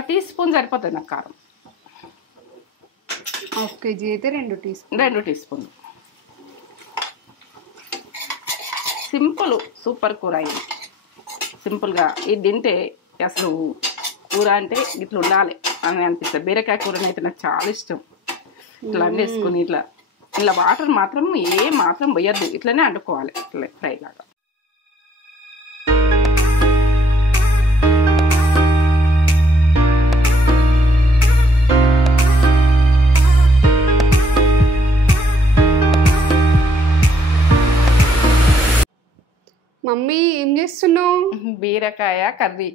1 tea spoon సరిపోతుంది నాకు కారం. 1 కేజీ అయితే 2 టీ స్పూన్. 2 టీ స్పూన్లు. సింపుల్ సూపర్ కూర ఇది. సింపుల్గా ఇది తింటే అసలు కూర అంటే ఇట్లా ఉండాలి అని అనిపిస్తుంది. బీరకాయ కూరని అయితే నాకు చాలా ఇష్టం. ఇట్లా అండేసుకుని ఇట్లా వాటర్ మాత్రం మాత్రం పోయద్దు, ఇట్లనే అంటుకోవాలి ఇట్లా ఫ్రై లాగా. మమ్మీ ఏం చేస్తున్నావు? బీరకాయ కర్రీ.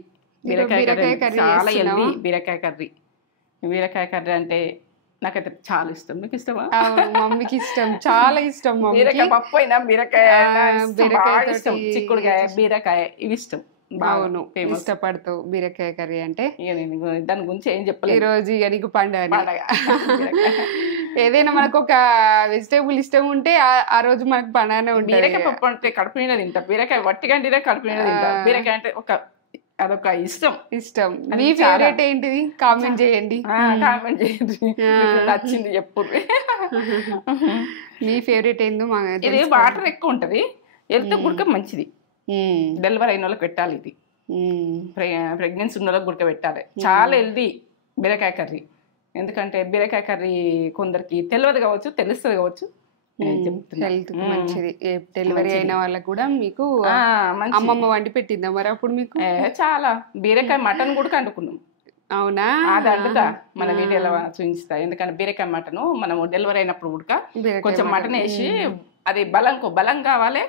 బీరకాయ కర్రీ చాలా హెల్దీ. బీరకాయ కర్రీ అంటే నాకైతే చాలా ఇష్టం. మీకు ఇష్టమా? మమ్మీకి ఇష్టం, చాలా ఇష్టం. బీరకాయ పప్పు అయినా బీరకాయ ఇష్టం. చిక్కుడుకాయ, బీరకాయ ఇవి ఇష్టం. అవును, ఇష్టపడతావు బీరకాయ కర్రీ అంటే. దాని గురించి ఏం చెప్పలేదు. ఈ రోజు ఇక నీకు పండుగ. ఏదైనా మనకు ఒక వెజిటేబుల్ ఇష్టం ఉంటే ఆ రోజు మనకు పండుగనే ఉంటుంది. బీరకాయ పప్పు అంటే కడుపు నిండా తింటా. బీరకాయ వట్టిగంటే కడుపు నిండా తింటా. బీరకాయ అంటే అదొక ఇష్టం. మీ ఫేవరెట్ ఏంటిది? కామెంట్ చేయండి. నచ్చింది ఎప్పుడు. మీ ఫేవరెట్ ఏందో? ఇది వాటర్ ఎక్కువ ఉంటది, హెల్త్ గుడక మంచిది. డెలివరీ అయిన వాళ్ళకి పెట్టాలి ఇది. ప్రెగ్నెన్సీ ఉన్న వాళ్ళకి గుడక పెట్టాలి. చాలా హెల్దీ బీరకాయ కర్రీ. ఎందుకంటే బీరకాయ కర్రీ కొందరికి తెలియదు కావచ్చు, తెలుస్తుంది కావచ్చు. హెల్త్ మంచిది. డెలివరీ అయిన వాళ్ళకి కూడా మీకు అమ్మమ్మ వండి పెట్టిందా మరి అప్పుడు మీకు? చాలా. బీరకాయ మటన్ కూడా అంటుకున్నాం. అవునా? అది అంటుతా మన వీడియోలో చూపిస్తా. ఎందుకంటే బీరకాయ మటన్ మనం డెలివరీ అయినప్పుడు కూడా కొంచెం మటన్ వేసి అది బలం కావాలి,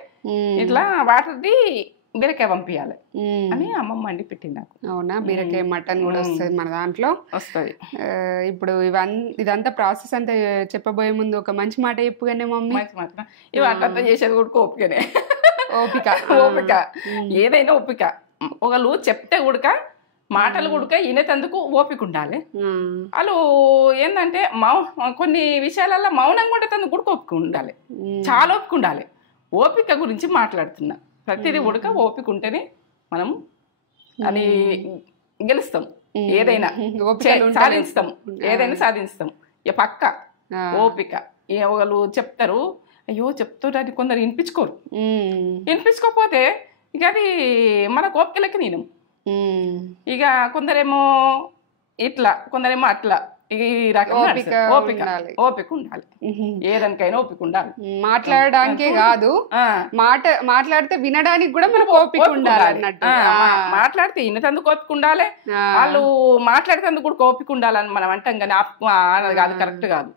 ఇట్లా వాటర్ది బీరకాయ పంపించాలి అని అమ్మమ్మ వండి పెట్టింది నాకు. అవునా? బీరకాయ మటన్ కూడా వస్తుంది మన దాంట్లో. వస్తుంది. ఇప్పుడు ఇదంతా ప్రాసెస్ అంతా చెప్పబోయే ముందు ఒక మంచి మాట చెప్పుగానే మమ్మీ. మంచి మాట. ఇవంతా చేసేది కూడా ఓపికనే. ఓపిక ఏదైనా ఓపిక. ఒకళ్ళు చెప్తే కూడా మాటలు కూడా వినేటందుకు ఓపిక ఉండాలి. వాళ్ళు ఏంటంటే కొన్ని విషయాలలో మౌనంగా ఉండేటందుకు కూడా ఓపిక ఉండాలి. చాలా ఓపిక ఉండాలి. ఓపిక గురించి మాట్లాడుతున్నా. ప్రతిదీ ఉడక ఓపిక ఉంటేనే మనం అని గెలుస్తాం. ఏదైనా సాధిస్తాం. పక్క ఓపిక. ఒకళ్ళు చెప్తారు, అయ్యో చెప్తారు, కొందరు వినిపించుకోరు. వినిపించుకోకపోతే ఇక అది మన ఓపిక లెక్క నేను. ఇక కొందరేమో ఇట్లా, కొందరేమో అట్లా. ఈ రకంగా ఓపిక ఉండాలి. ఏదానికైనా ఓపిక ఉండాలి. మాట్లాడడానికే కాదు, మాట్లాడితే వినడానికి కూడా మనకు ఓపిక ఉండాలి అన్నట్టు. మాట్లాడితే వినేటందుకు ఓపిక ఉండాలి, వాళ్ళు మాట్లాడేటందుకు కూడా ఓపిక ఉండాలని మనం అంటాం. కానీ కాదు, కరెక్ట్ కాదు.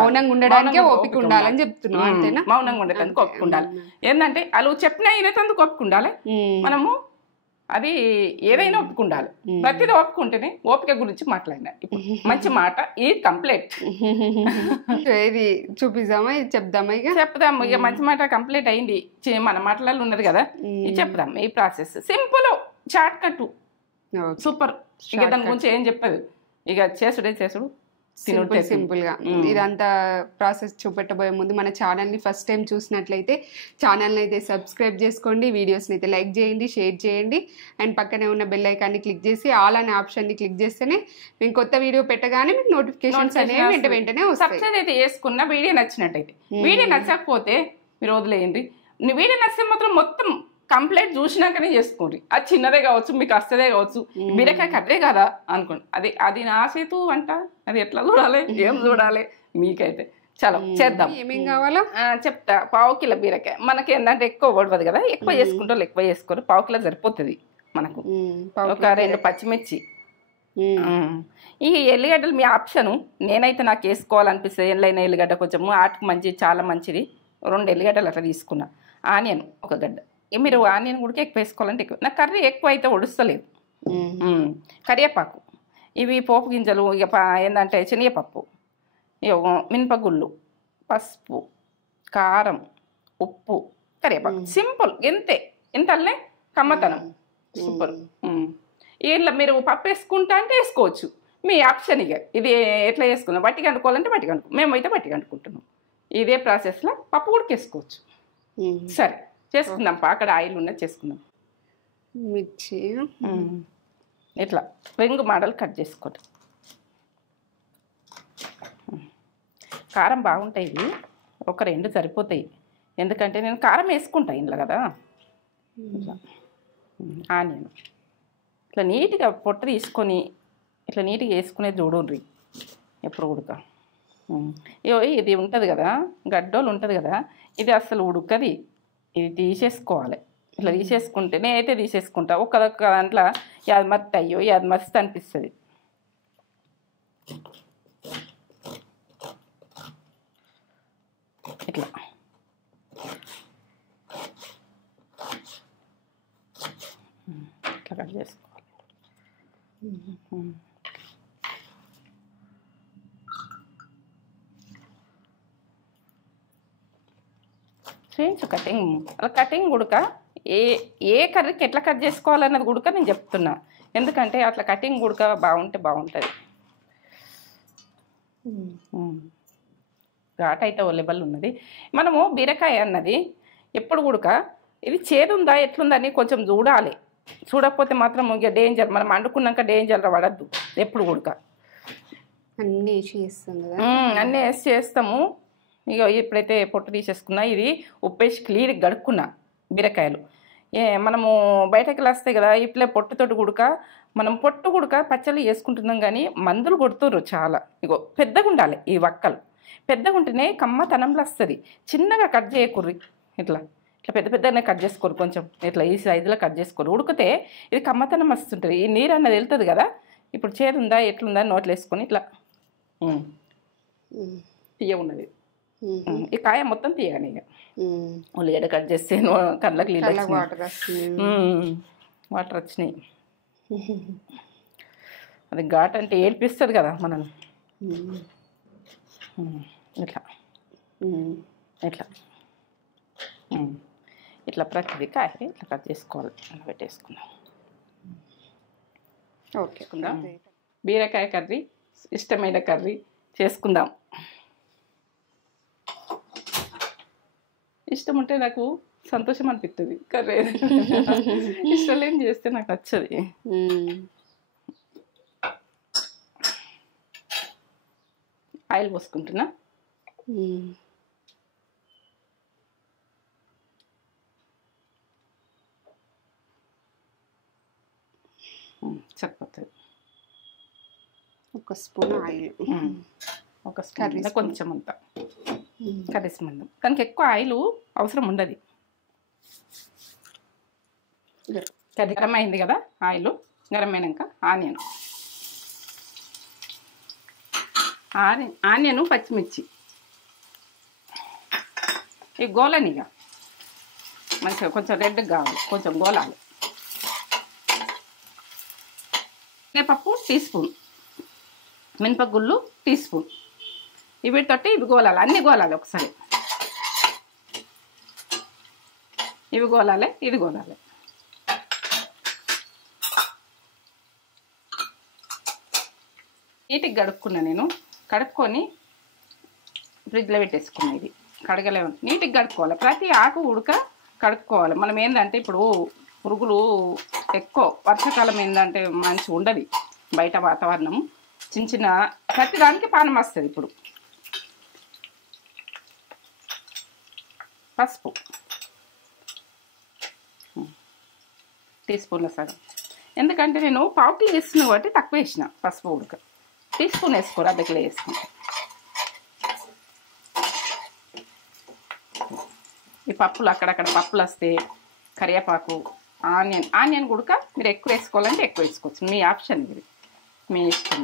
మౌనంగా ఉండడానికే ఓపిక ఉండాలని చెప్తున్నాం, అంతేనా? మౌనంగా ఉండేటందుకు ఓపిక ఉండాలి. ఏంటంటే వాళ్ళు చెప్పినా వినేటందుకు ఓపిక ఉండాలి. మనము అది ఏదైనా ఒప్పుకుండాలి. ప్రతిదీ ఒప్పుకుంటేనే ఓపిక గురించి మాట్లాడినా. మంచి మాట ఈ కంప్లీట్. ఇది చూపిద్దామా? ఇది చెప్దామా? చెప్దాం. ఇక మంచి మాట కంప్లీట్ అయింది. మన మాటలలో ఉన్నది కదా, ఇది చెప్దాం. ఈ process simple, short cut, super. ఇక దాని గురించి ఏం చెప్పదు. ఇక చేసుడు సింపుల్ గా. ఇదంతా ప్రాసెస్ చూపెట్టబోయే ముందు మన ఛానల్ని ఫస్ట్ టైం చూసినట్లయితే ఛానల్ని అయితే సబ్స్క్రైబ్ చేసుకోండి, వీడియోస్ని అయితే లైక్ చేయండి, షేర్ చేయండి, అండ్ పక్కనే ఉన్న బెల్ ఐకాన్ని క్లిక్ చేసి ఆల్ అనే ఆప్షన్ని క్లిక్ చేస్తేనే మేము కొత్త వీడియో పెట్టగానే మీకు నోటిఫికేషన్స్ అనేవి వెంటనే వస్తాయి. సబ్స్క్రైబ్ అయితే చేసుకున్న వీడియో నచ్చినట్టయితే. వీడియో నచ్చకపోతే మీరు వదిలేయండి. వీడియో నచ్చితే మాత్రం మొత్తం కంప్లీట్ చూసినాకనే చేసుకోండి. అది చిన్నదే కావచ్చు, మీకు వస్తుందే కావచ్చు, బీరకాయ కర్రీ కదా అనుకోండి. అది నా చేతు వంట, అది ఎట్లా చూడాలి, ఏం చూడాలి మీకైతే. చలో చేద్దాం. ఏమేం కావాలో చెప్తా. 1/2 కిలో బీరకాయ. మనకి ఏంటంటే ఎక్కువ పడవదు కదా, ఎక్కువ చేసుకుంటారు, ఎక్కువ చేసుకోరు. 1/2 కిలో సరిపోతుంది మనకు. ఒక 2 పచ్చిమిర్చి. ఈ ఎల్లిగడ్డలు మీ ఆప్షను. నేనైతే నాకు వేసుకోవాలనిపిస్తుంది ఎల్లైన ఎల్లిగడ్డ, కొంచెం ఆటకు మంచిది, చాలా మంచిది. 2 ఎల్లిగడ్డలు అట్లా తీసుకున్నా. ఆనియన్ 1 గడ్డ. మీరు ఆనియన్ కూడా ఎక్కువ వేసుకోవాలంటే ఎక్కువ. నాకు కర్రీ ఎక్కువ అయితే ఉడుస్తలేదు. కరివేపాకు, ఇవి పోపు గింజలు, ఇక ఏంటంటే శనగపప్పు, మినపగుళ్ళు, పసుపు, కారం, ఉప్పు, కరివేపాకు. సింపుల్. ఇంతల్లే కమ్మతనం. సూపర్. ఇట్లా మీరు పప్పు వేసుకుంటా అంటే వేసుకోవచ్చు, మీ ఆప్షన్. ఇక ఇది ఎట్లా వేసుకున్నాం, బట్టికి అనుకోవాలంటే బట్టికి అనుకో. మేమైతే బట్టికి అనుకుంటున్నాం. ఇదే ప్రాసెస్లో పప్పు కూడా వేసుకోవచ్చు. సరే చేసుకుందాం. అక్కడ ఆయిల్ ఉన్నది చేసుకుందాం. మిర్చి ఇట్లా రింగ్ మోడల్ కట్ చేసుకోండి. కారం బాగుంటాయి ఇవి, ఒక 2 సరిపోతాయి, ఎందుకంటే నేను కారం వేసుకుంటా ఇంట్లో కదా. ఇట్లా ఆనియన్ ఇట్లా నీట్గా పొట్ట తీసుకొని ఇట్లా నీట్గా వేసుకునేది చూడండి ఎప్పుడు ఉడక. ఇది ఉంటుంది కదా, గడ్డోలు ఉంటుంది కదా, ఇది అసలు ఉడకది, ఇది తీసేసుకోవాలి. ఇట్లా తీసేసుకుంటే నేనైతే తీసేసుకుంటా. ఒక్క దాంట్లో యాది మస్తు అయ్యో యాది మస్తు అనిపిస్తుంది. ఇట్లా ఇట్లా కట్ చేసుకోవాలి. చేయించు కటింగ్. అలా కటింగ్ ఉడక ఏ కర్రీకి ఎట్లా కట్ చేసుకోవాలన్నది ఉడక నేను చెప్తున్నా, ఎందుకంటే అట్లా కటింగ్ ఉడక బాగుంటే బాగుంటుంది. ఘాట్ అయితే అవైలబుల్ ఉన్నది. మనము బీరకాయ అన్నది ఎప్పుడు ఉడక ఇది చేదుందా ఎట్లుందని కొంచెం చూడాలి. చూడకపోతే మాత్రం ఇక డేంజర్, మనం వండుకున్నాక డేంజర్లో పడద్దు. ఎప్పుడు ఉడక అన్నీ వేసి చేస్తాం కదా, అన్నీ వేసి చేస్తాము. ఇక ఇప్పుడైతే పొట్టు తీసేసుకున్నా, ఇది ఉప్పేసి క్లీన్గా గడుక్కున్నా బీరకాయలు. మనము బయటకు వస్తాయి కదా ఇట్లా పొట్టుతోటి గుడక, మనం పొట్టు గుడక పచ్చళ్ళు చేసుకుంటున్నాం కానీ మందులు కొడుతుర్రు చాలా. ఇగో పెద్దగా ఉండాలి ఈ వక్కలు, పెద్దగా ఉంటేనే కమ్మతనంలో వస్తుంది. చిన్నగా కట్ చేయకూర్రి, ఇట్లా ఇట్లా పెద్ద పెద్దగానే కట్ చేసుకోరు, కొంచెం ఇట్లా ఈ సైజులో కట్ చేసుకోరు. ఉడికితే ఇది కమ్మతనం వస్తుంటుంది, ఈ నీరు అన్నది వెళ్తుంది కదా. ఇప్పుడు చేదుందా ఎట్లుందా నోట్లు వేసుకొని ఇట్లా తీయ ఉన్నది. ఈ కాయ మొత్తం తీయగానే ఇక ఉల్లిగడ్డ కట్ చేస్తే కళ్ళకి నీళ్ళు వాటర్ వచ్చినాయి. అది ఘాట్ అంటే ఏడిపిస్తుంది కదా మనం. ఇట్లా ఇట్లా ఇట్లా ప్రతిదీ కాయ ఇట్లా కట్ చేసుకోవాలి. అలా పెట్టేసుకుందాం. ఓకే, బీరకాయ కర్రీ ఇష్టమైన కర్రీ చేసుకుందాం. ఇష్టం ఉంటే నాకు సంతోషం అనిపిస్తుంది కర్రీ, ఇష్టం లేని చేస్తే నాకు నచ్చది. ఆయిల్ పోసుకుంటున్నా. సరిపోతుంది. ఒక స్పూన్ ఆయిల్, ఒక స్పూన్ కొంచెం అంతా కర్రీస్ మందం, దానికి ఎక్కువ ఆయిల్ అవసరం ఉండదు. గరం అయింది కదా ఆయిల్, గరం అయినాక ఆనియన్ పచ్చిమిర్చి ఈ గోలనిగా మంచిగా కొంచెం రెడ్గా కావాలి, కొంచెం గోలాలి. పప్పు టీ స్పూన్, మినపగుళ్ళు టీ స్పూన్, వీటితోటి ఇవి గోలాలి, అన్నీ గోలాలి ఒకసారి. ఇవి గోలాలి, ఇది గోలాలి. నీటికి కడుక్కున్నా నేను, కడుక్కొని ఫ్రిడ్జ్లో పెట్టేసుకున్నా. ఇది కడగలే, నీటికి కడుక్కోవాలి. ప్రతి ఆకు ఉడక కడుక్కోవాలి. మనం ఏంటంటే ఇప్పుడు పురుగులు ఎక్కువ, వర్షాకాలం ఏంటంటే మంచిగా ఉండదు బయట వాతావరణం, చిన్న చిన్న ప్రతి దానికి పానం వస్తుంది. ఇప్పుడు పసుపు టీ స్పూన్ల సగం, ఎందుకంటే నేను పావు కిలో వేస్తున్నా కాబట్టి తక్కువ వేసిన పసుపు. ఉడక టీ స్పూన్ వేసుకోరు, అర్ధ కిలో వేసుకుంటా. ఈ పప్పులు అక్కడక్కడ పప్పులు వస్తే కరివేపాకు, ఆనియన్ గుడక మీరు ఎక్కువ వేసుకోవాలంటే ఎక్కువ వేసుకోవచ్చు, మీ ఆప్షన్ ఇది, మీ ఇష్టం.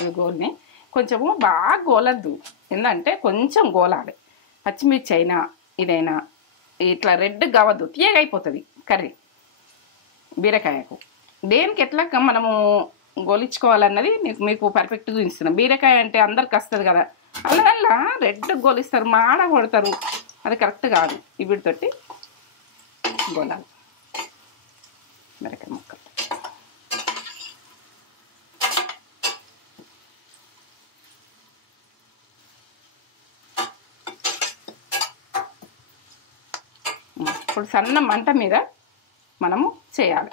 ఇది గోల్ని కొంచెము బాగా గోలద్దు, ఎందుకంటే కొంచెం గోలాలి. పచ్చిమిర్చి అయినా ఇదైనా ఇట్లా రెడ్ కావద్దు, తీయగా అయిపోతుంది కర్రీ. బీరకాయకు దేనికి ఎట్లా మనము గోలించుకోవాలన్నది మీకు పర్ఫెక్ట్గా చూపిస్తున్నాం. బీరకాయ అంటే అందరికి వస్తుంది కదా, అందువల్ల రెడ్ గోలిస్తారు, మాడ కొడతారు, అది కరెక్ట్ కాదు. వీటితోటి గోలాలి బీరకాయ ముక్కలు. ఇప్పుడు సన్న మంట మీద మనము చేయాలి.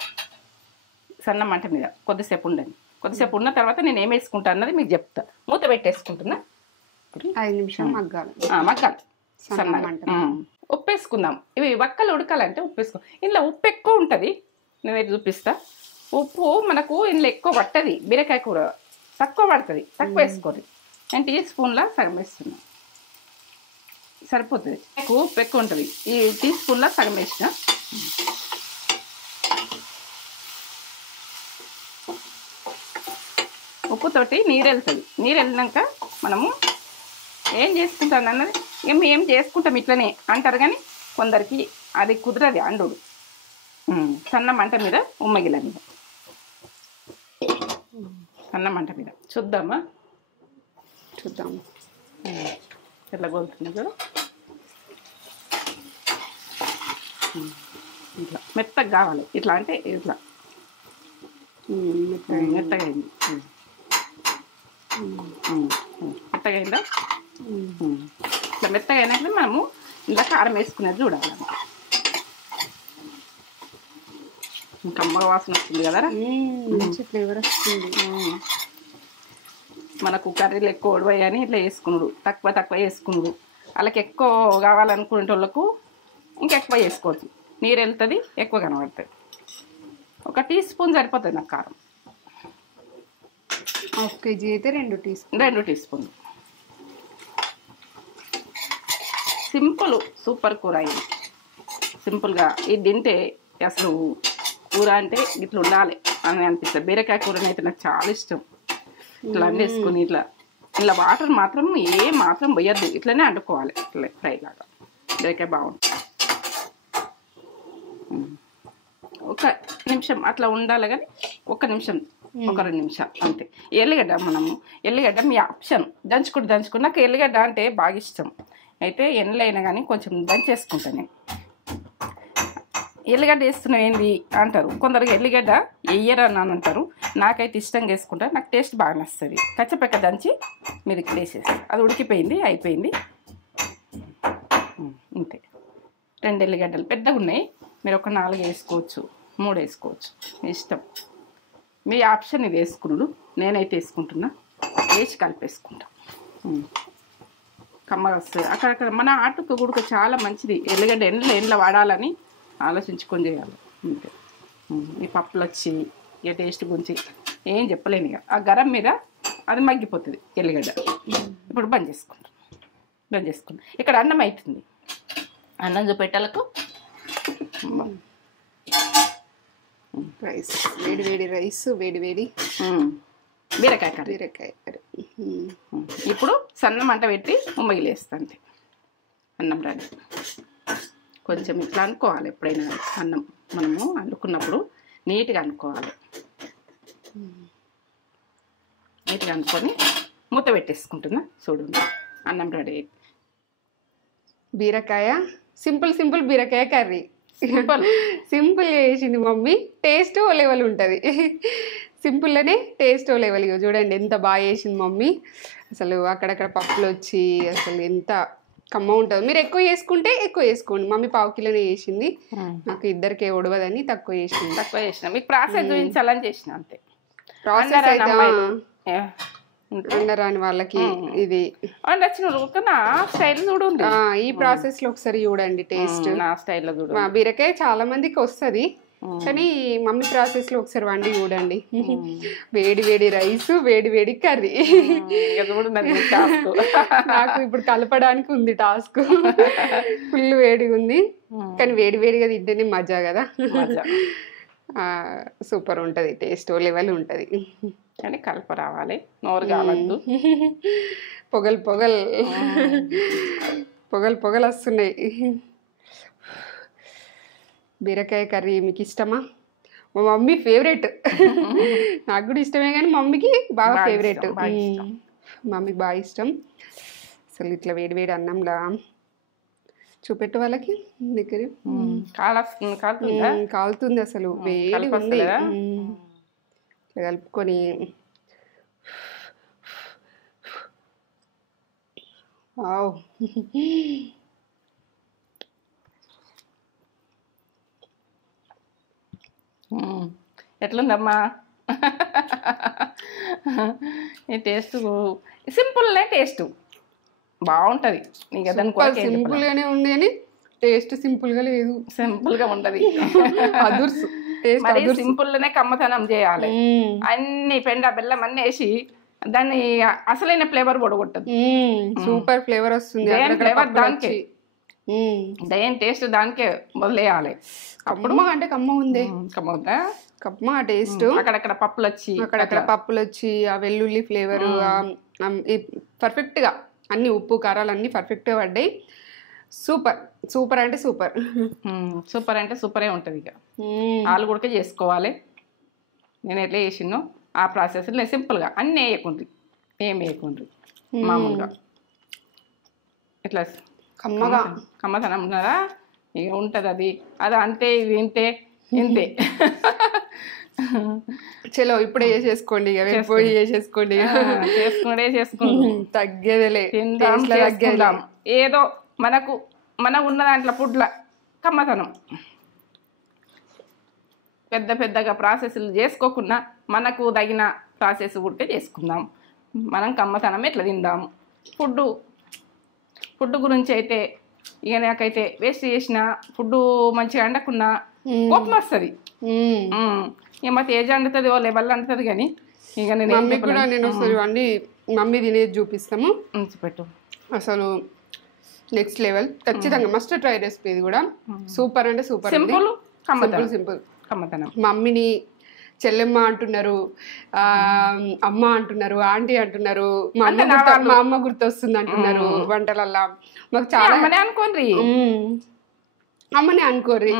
సన్న మంట మీద కొద్దిసేపు ఉండండి. కొద్దిసేపు ఉన్న తర్వాత నేను ఏం వేసుకుంటా అన్నది మీకు చెప్తా. మూత పెట్టేసుకుంటున్నా. 5 నిమిషాలు మగ్గాలి. మగ్గాలి సన్నగా. ఉప్పు వేసుకుందాం. ఇవి వక్కలు ఉడకాలంటే ఉప్పు వేసుకో. ఇందులో ఉప్పు ఎక్కువ ఉంటుంది. నేను చూపిస్తా. ఉప్పు మనకు ఇందులో ఎక్కువ పట్టది. బీరకాయ కూర తక్కువ పడుతుంది. తక్కువ వేసుకోండి. నేను టీ స్పూన్లా సగం వేస్తున్నా. సరిపోతుంది. నాకు ఉప్పు ఎక్కువ ఉంటుంది. ఈ టీ స్పూన్లా సగం వేసిన. ఉప్పుతోటి నీరు వెళ్తుంది. నీరు వెళ్ళినాక మనము ఏం చేసుకుంటాం అన్నది ఏం చేసుకుంటాం ఇట్లనే అంటారు, కానీ కొందరికి అది కుదరది అండు. సన్న మంట మీద ఉమ్మగిల మీద, సన్న మంట మీద చూద్దామా? చూద్దాము. ఎట్లా గోలుతుంది కదా. ఇట్లా మెత్తగా కావాలి. ఇట్లా అంటే ఇట్లా మెత్తగా అయింది. మెత్తగా అయిందా? ఇట్లా మెత్తగా అయినాక మనము ఇలా కారం వేసుకునేది చూడాలి. ఇంకా అమ్మ వాసన వస్తుంది కదా. మంచి ఫ్లేవర్ వస్తుంది. మనకు కర్రీలు ఎక్కువ ఉడవయ్యని ఇట్లా వేసుకున్నాడు. తక్కువ వేసుకున్నాడు. వాళ్ళకి ఎక్కువ కావాలనుకునే వాళ్ళకు ఇంకెక్కువ వేసుకోవచ్చు. నీరు వెళ్తుంది, ఎక్కువ కనబడుతుంది. 1 టీ స్పూన్ సరిపోతుంది నాకు కారం. 1 కేజీ అయితే 2 టీ స్పూన్. 2 టీ స్పూన్లు. సింపుల్ సూపర్ కూర ఇది. సింపుల్గా ఇది తింటే అసలు కూర అంటే ఇట్లా ఉండాలి అని అనిపిస్తుంది. బీరకాయ కూరని అయితే నాకు చాలా ఇష్టం. ఇట్లా అండేసుకొని ఇట్లా వాటర్ మాత్రం మాత్రం పోయద్దు. ఇట్లనే అంటుకోవాలి. ఇట్లా ఫ్రై లాగా బీరకాయ బాగుంటుంది. 1 నిమిషం అట్లా ఉండాలి, కానీ 1 నిమిషం 2 నిమిషాలు అంతే. ఎల్లిగడ్డ మీ ఆప్షన్. దంచుకుని నాకు ఎల్లిగడ్డ అంటే బాగా ఇష్టం. అయితే ఎండలో అయినా కానీ కొంచెం దంచేసుకుంటాను నేను. ఎల్లిగడ్డ వేస్తున్నావు ఏంది అంటారు కొందరు. ఎల్లిగడ్డ వేయరు అని అంటారు. నాకైతే ఇష్టంగా వేసుకుంటా. నాకు టేస్ట్ బాగా నచ్చుతుంది. కచ్చపెక్క దంచి మీరు ఇక్కడ వేసేస్తారు. అది ఉడికిపోయింది, అయిపోయింది. అంతే. 2 ఎల్లిగడ్డలు పెద్దగా ఉన్నాయి. మీరు ఒక 4 వేసుకోవచ్చు, 3 వేసుకోవచ్చు, ఇష్టం. మీ ఆప్షన్ ఇది వేసుకున్నాడు. నేనైతే వేసుకుంటున్నా. వేసి కలిపేసుకుంటా. కమ్మగా వస్తుంది. అక్కడక్కడ మన ఆటుకు గుడుకు చాలా మంచిది. ఎల్లిగడ్డ ఎండ్ల వాడాలని ఆలోచించుకొని చేయాలి. అంతే. ఈ పప్పులు వచ్చి ఇక టేస్ట్ గురించి ఏం చెప్పలేను. ఇక ఆ గరం మీద అది మగ్గిపోతుంది ఎల్లిగడ్డ. ఇప్పుడు బంద్ చేసుకుంటాం. ఇక్కడ అన్నం అవుతుంది. అన్నం చూపెట్టాలకు రైస్, వేడి రైస్, వేడి బీరకాయ కర్రీ. ఇప్పుడు సన్న మంట పెట్టి ఉమ్మగిలేస్తా. అంతే. అన్నం రెడీ. కొంచెం ఇట్లా అనుకోవాలి. ఎప్పుడైనా అన్నం మనము అనుకున్నప్పుడు నీట్గా అనుకోవాలి. నీట్గా అనుకొని మూత పెట్టేసుకుంటున్నా. చూడండి అన్నం రెడీ. బీరకాయ సింపుల్ బీరకాయ కర్రీ. సింపుల్ చేసింది మమ్మీ. టేస్ట్ ఓ లెవెల్ ఉంటుంది. సింపుల్లోనే టేస్ట్ ఓ లెవెల్. చూడండి ఎంత బాగా చేసింది మమ్మీ. అసలు అక్కడక్కడ పప్పులు వచ్చి అసలు ఎంత కమ్మ ఉంటుంది. మీరు ఎక్కువ చేసుకుంటే ఎక్కువ చేసుకోండి. మమ్మీ 1/2 కిలోనే చేసింది. నాకు ఇద్దరికే ఉడవదని తక్కువ చేసిన. మీకు ప్రాసెస్ చూపించాలని చేసిన అంతే. ప్రాసెస్ అయితే వండరాని వాళ్ళకి ఇది స్టైల్ చూడండి. ఈ ప్రాసెస్ లో ఒకసారి చూడండి టేస్ట్. నా స్టైల్లో చూడండి. బీరకాయ చాలా మందికి వస్తుంది, కానీ మమ్మీ ప్రాసెస్ లో ఒకసారి వండి చూడండి. వేడి రైస్, వేడి కర్రీ. నాకు ఇప్పుడు కలపడానికి ఉంది టాస్క్. ఫుల్ వేడిగా ఉంది, కానీ వేడిగా తింటేనే మజా కదా. సూపర్ ఉంటుంది. టేస్ట్ ఓ లెవెల్ ఉంటుంది, కానీ కలప రావాలి. నోరు కావద్దు. పొగలు వస్తున్నాయి. బీరకాయ కర్రీ మీకు ఇష్టమా? మా మమ్మీ ఫేవరెట్. నాకు కూడా ఇష్టమే, కానీ మమ్మీకి బాగా ఫేవరెట్. మమ్మీకి బాగా ఇష్టం. అసలు ఇట్లా వేడి అన్నంలా చూపెట్టు వాళ్ళకి దగ్గర. కాలుతుంది అసలు. వేడి ఉంది. ఇట్లా కలుపుకొని ఎట్లుందమ్మా ఈ టేస్ట్ సింపుల్నే టేస్ట్ బాగుంటుంది. ఇంకా దాని సింపుల్ గానే ఉంది కానీ టేస్ట్ సింపుల్ గా లేదు. సింపుల్ గా ఉంటది. అదుర్సు మరి సింపుల్నే కమ్మతనం చేయాలి. అన్ని పెండ బెల్లం అన్ని వేసి దాన్ని అసలైన ఫ్లేవర్ పొడగొట్టదు. సూపర్ ఫ్లేవర్ వస్తుంది. ఫ్లేవర్ దానికే, దేని టేస్ట్ దానికే వదిలేయాలి. అప్పుడు అంటే కమ్మ ఉంది, కమ్మవుతా కమ్మ టేస్ట్. అక్కడక్కడ పప్పులు వచ్చి ఆ వెల్లుల్లి ఫ్లేవర్ పర్ఫెక్ట్ గా అన్ని ఉప్పు కారాలు అన్ని పర్ఫెక్ట్ గా పడ్డాయి. సూపర్ సూపర్ అంటే సూపర్. సూపర్ అంటే సూపరే ఉంటుంది. ఇక ఆలు కూడా చేసుకోవాలి. నేను ఎట్లా చేసినో ఆ ప్రాసెస్ నేను సింపుల్గా అన్నీ వేయకుండ్రి, ఏం వేయకుండ్రి, మామూలుగా ఇట్లా కమ్మతనం ఉన్నారా ఇక ఉంటుంది. అది అంతే, ఇది ఇంతే ఇంతే. చలో ఇప్పుడే చేసేసుకోండి, చేసేసుకోండి, చేసుకోండి, తగ్గేదిలే. తిందాం ఏదో మన ఉన్న దాంట్లో ఫుడ్ల కమ్మతనం. పెద్దగా ప్రాసెస్లు చేసుకోకుండా మనకు తగిన ప్రాసెస్ ఉంటే చేసుకుందాం. మనం కమ్మతనం ఎట్లా తిందాము. ఫుడ్ గురించి అయితే ఇక నాకైతే వేస్ట్ చేసిన ఫుడ్ మంచిగా వండకున్నా కోపం వస్తుంది. ఇక మా తేజ వండుతుంది, ఓ లెవెల్ వండుతుంది. కానీ ఇక నేను అన్ని మమ్మీ తినేది చూపిస్తాము. పెట్టు అసలు నెక్స్ట్ లెవెల్. ఖచ్చితంగా మస్ట్ ట్రై రెసిపీ. ఇది కూడా సూపర్ అంటే సూపర్. Simple simple కమ్మతనం. మమ్మీని చెల్లెమ్మ అంటున్నారు, అమ్మ అంటున్నారు, ఆంటీ అంటున్నారు, మా అమ్మ గుర్తొస్తుంది అంటున్నారు వంటలల్లా. మాకు చాలా అమ్మనే అనుకోర్రి.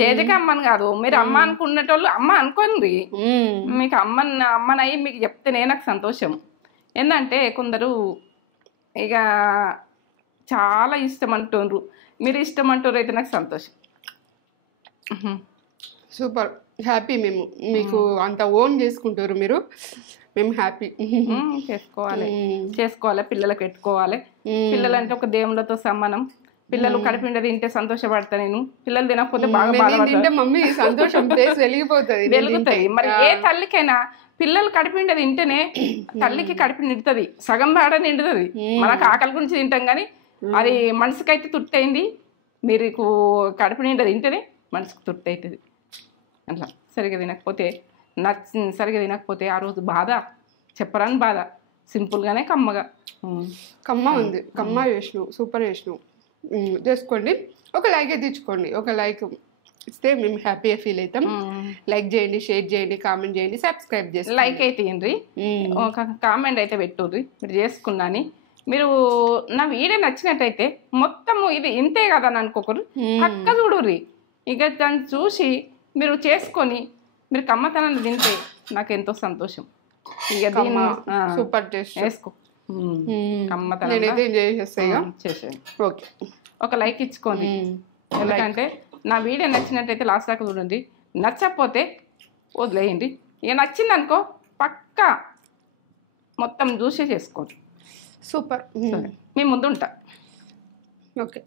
తేజకి అమ్మని కాదు, మీరు అమ్మ అనుకునేటోళ్ళు అమ్మ అనుకోండి. మీకు అమ్మనయ్యి మీకు చెప్తేనే నాకు సంతోషం. ఏంటంటే కొందరు ఇక చాలా ఇష్టం అంటున్నారు, మీరు ఇష్టం అంటారు అయితే నాకు సంతోషం. Super happy. మేము మీకు అంత ఓన్ చేసుకుంటారు మీరు, మేము హ్యాపీ. చేసుకోవాలి, పిల్లలకు పెట్టుకోవాలి. పిల్లలు అంటే ఒక దేవుళ్ళతో సమానం. పిల్లలు కడుపుండ తింటే సంతోషపడతా నేను. పిల్లలు తినకపోతే బాగా మమ్మీ సంతోషం వెలుగుతాయి. మరి ఏ తల్లికైనా పిల్లలు కడుపుండ తింటేనే తల్లికి కడుపు నిండుతుంది, సగం బాడ నిండుతుంది. మనకు ఆకలి గురించి తింటాం కానీ అది మనసుకైతే తృప్తి అయింది. మీరు కడుపు నిండా తింటేనే మనసుకు తృప్తి అవుతుంది. అట్లా సరిగా తినకపోతే ఆ రోజు బాధ చెప్పరాని బాధ. సింపుల్గానే కమ్మగా కమ్మ ఉంది. కమ్మ చేసినావు, సూపర్ చేసినావు. చేసుకోండి, ఒక లైక్ అయితే ఇచ్చుకోండి. ఒక లైక్ ఇస్తే మేము హ్యాపీగా ఫీల్ అవుతాం. లైక్ చేయండి, షేర్ చేయండి, కామెంట్ చేయండి, సబ్స్క్రైబ్ చేసి లైక్ అయితే ఇవ్వండి, ఒక కామెంట్ అయితే పెట్టుర్రి. మీరు చేసుకున్నాని మీరు నా వీడియో నచ్చినట్టయితే మొత్తము ఇది ఇంతే కదా అని అనుకోకరు, పక్క చూడుర్రి. ఇక దాన్ని చూసి మీరు చేసుకొని మీరు కమ్మతనాన్ని తింటే నాకు ఎంతో సంతోషం. ఇక సూపర్ టేస్ట్. వేసుకో కమ్మతనం చేసేయండి. ఓకే, ఒక లైక్ ఇచ్చుకోండి. ఎందుకంటే నా వీడియో నచ్చినట్టయితే లాస్ట్ దాకా చూడండి. నచ్చకపోతే వదిలేయండి. ఇక నచ్చింది అనుకో పక్కా మొత్తం చూసే చేసుకోండి. సూపర్. మీ ముందు ఉంటా. ఓకే.